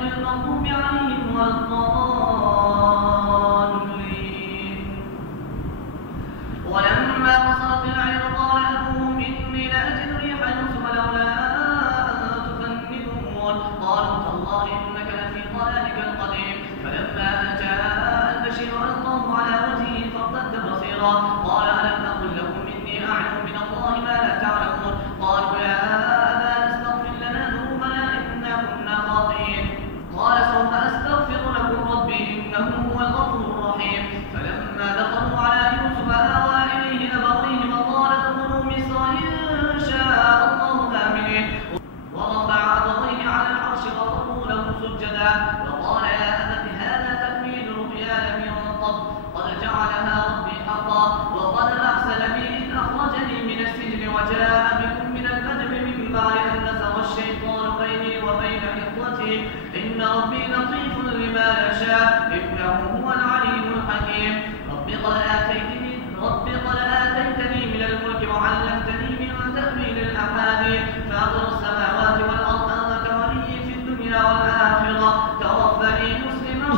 غير المغضوب عليهم ولا الضالين. ولما فصلت العير قال أبوهم إني لأجد ريح يوسف لولا أن تفندون قالوا تالله إنك لفي ضلالك القديم. فلما جاء البشير ألقاه على وجهه فارتد بصيرا قال ألم أقل لكم إني أعلم من الله ما لا تعلمون. قالوا يا أبانا استغفر لنا ذنوبنا إنا كنا خاطئين. قال سوف أستغفر لكم ربي إنه هو الغفور الرحيم. فلما دخلوا على يوسف آوى إليه أبويه وقال ادخلوا مصر إن شاء الله آمنين. ورفع أبويه على العرش وخروا له سجدا وقال يا أبت هذا تأويل رؤياي من قبل قد جعلها ربي حقا وقد أحسن بي إذ أخرجني من السجن وجاء بكم من البدو من بعد أن نزغ الشيطان بيني وبين إخوتي إن ربي لطيف لما يشاء إنه هو العليم الحكيم. رب قد آتيتني من الملك وعلمتني من تأويل الأحاديث فاطر السماوات والأرض أنت ولي في الدنيا والآخرة توفني مسلما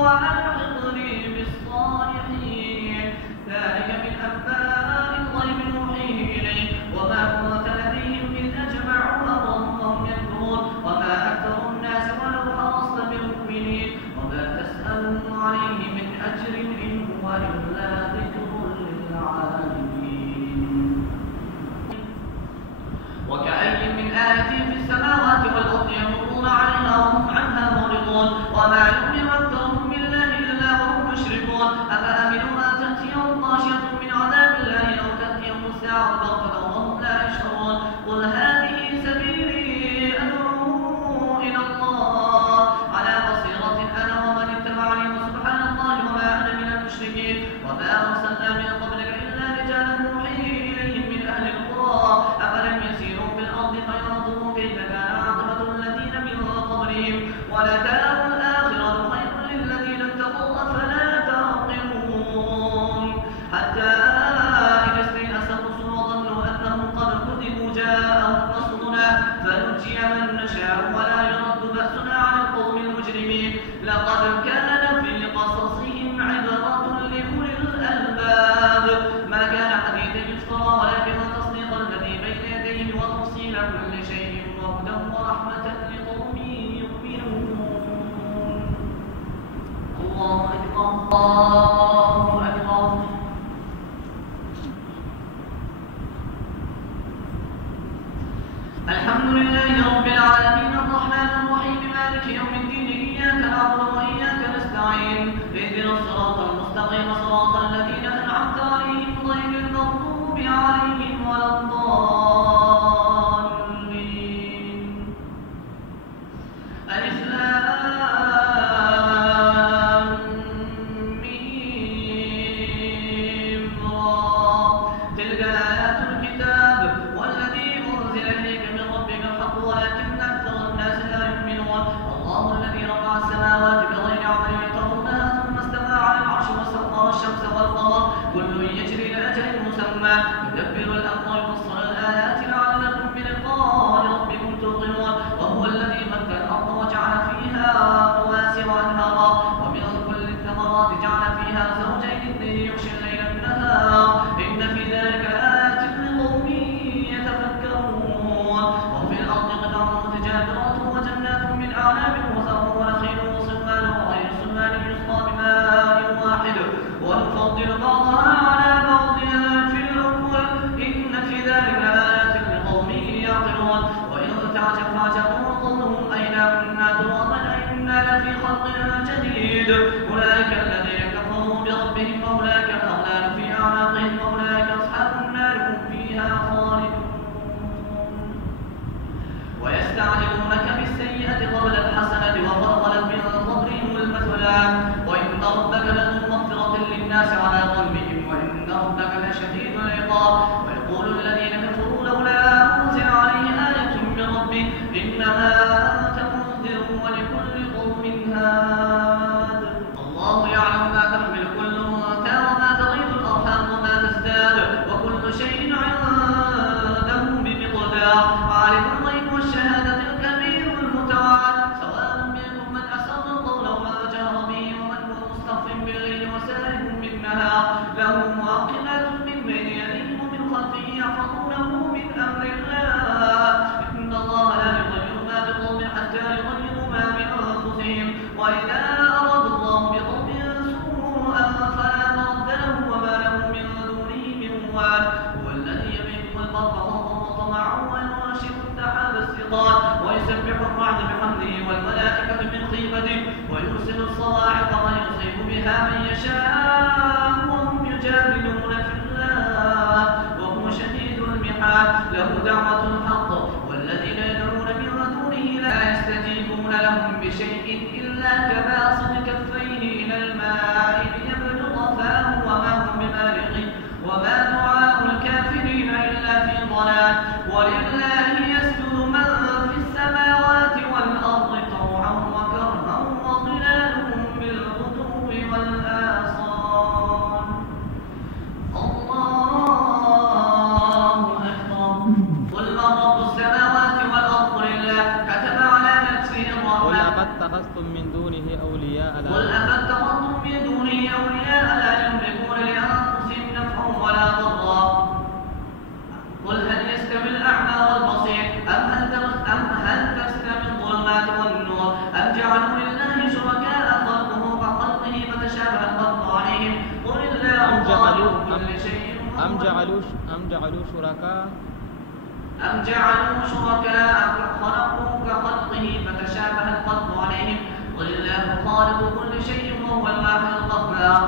وألحقني بالصالحين. ذلك من أنباء الغيب نوحيه إليك وما كنت لديهم إذ أجمعوا أمرهم وهم يمكرون وما أكثر الناس ولو حرصت بمؤمنين وما تسألهم عليه من أجر إن هو إلا ذكر للعالمين. وكأي من آية في السماوات والأرض يمرون عليها وهم عنها معرضون وما يؤمن أكثرهم بالله إلا وهم مشركون. أفأمنوا أن تأتيهم غاشية من عذاب الله أو تأتيهم الساعة بغتة وهم لا يشعرون. قل هذه سبيلي أدعو إلى الله على بصيرة أنا ومن اتبعني وسبحان الله وما أنا من المشركين. وما أرسلنا من قبلك إلا رجالا نوحي إليهم من أهل القرى أفلم يسيروا في الأرض فينظروا كيف كان عاقبة الذين من قبلهم ولدار الآخرة خير للذين اتقوا أفلا تعقلون. حتى إذا استيأس الرسل وظنوا أنهم قد كذبوا جاءهم نصرنا فنجي من نشاء ولا يرد بأسنا عن القوم المجرمين. لقد كان في قصصهم عبرة لأولي الألباب ما كان حديثا يفترى ولكن تصديق الذي بين يديه وتفصيل كل شيء وهدى ورحمة لقوم يؤمنون. الله أكبر الله أكبر. الحمد لله رب العالمين الرحمن الرحيم مالك يوم الدين إياك نعبد وإياك نستعين اهدنا الصراط المستقيم صراط الذين أنعمت عليهم غير المغضوب عليهم ولا الضالين. ألف لام ميم را تلك آيات الكتاب والذي أنزل إليك من ربك الحق ولكن أكثر الناس لا يؤمنون. الله الذي رفع السماوات بغير عمل ترونها ثم استوى على العرش وسخر الشمس والقمر كل يجري لأجل مسمى يدبر الأمر ويفصل الآيات لعلكم بلقاء ربكم توقنون. وهو الذي مد الأرض وجعل فيها وإذا أراد الله بقوم سوءا فلا مرد له وما له من دونه من وال هو الذي يملك الأرض خوفا وطمعا وينشئ السحاب الثقال ويسبح الرعد بحمده والملائكة من خيفته ويرسل الصواعق ويصيب بها من يشاء وهم يجادلون في الله وهو شديد المحال له دعوة الحق والذين يدعون من دونه لا يستجيبون لهم بشيء إلا كباسط كفيه إلى الماء ليبلغ فاه وما هم ببالغه وما دعاء الكافرين إلا في ضلال ولله يسجد من في السماوات والأرض طوعا وكرها وظلالهم بالغدو والآصال الله أكبر قل من رب السماوات والأرض لله كتب على نفسه قل الرحمة أفاتخذتم من دونه أولياء قل أفاتخذتم من دونه أولياء لا يملكون لأنفسهم نفعا ولا ضرا قل هل يستوي الأعمى والبصير أم هل تستوي الظلمات والنور أم جعلوا لله شركاء خلقه كخلقه فتشابه الخلق عليهم قل الله خالق كل شيء أم جعلوا شركاء خلقوا كخلقه فتشابه الخلق عليهم قل الله خالق كل شيء وهو الواحد القهار